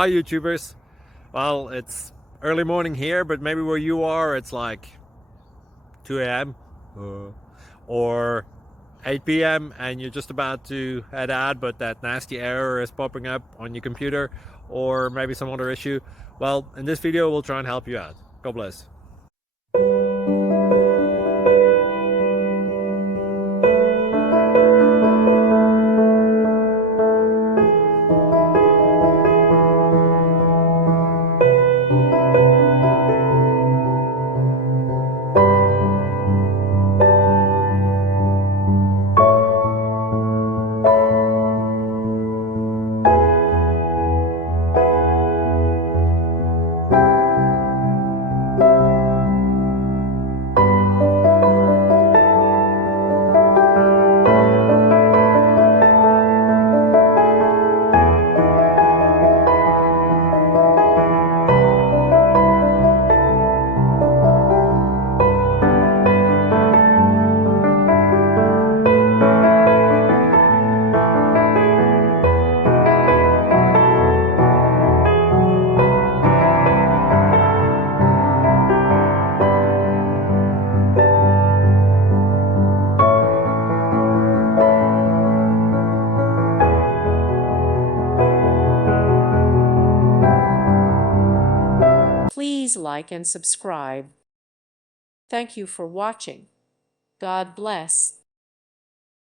Hi YouTubers. Well, it's early morning here, but maybe where you are it's like 2 a.m. Or 8 p.m. and you're just about to head out, but that nasty error is popping up on your computer, or maybe some other issue. Well, in this video we'll try and help you out. God bless. Please like and subscribe. Thank you for watching. God bless.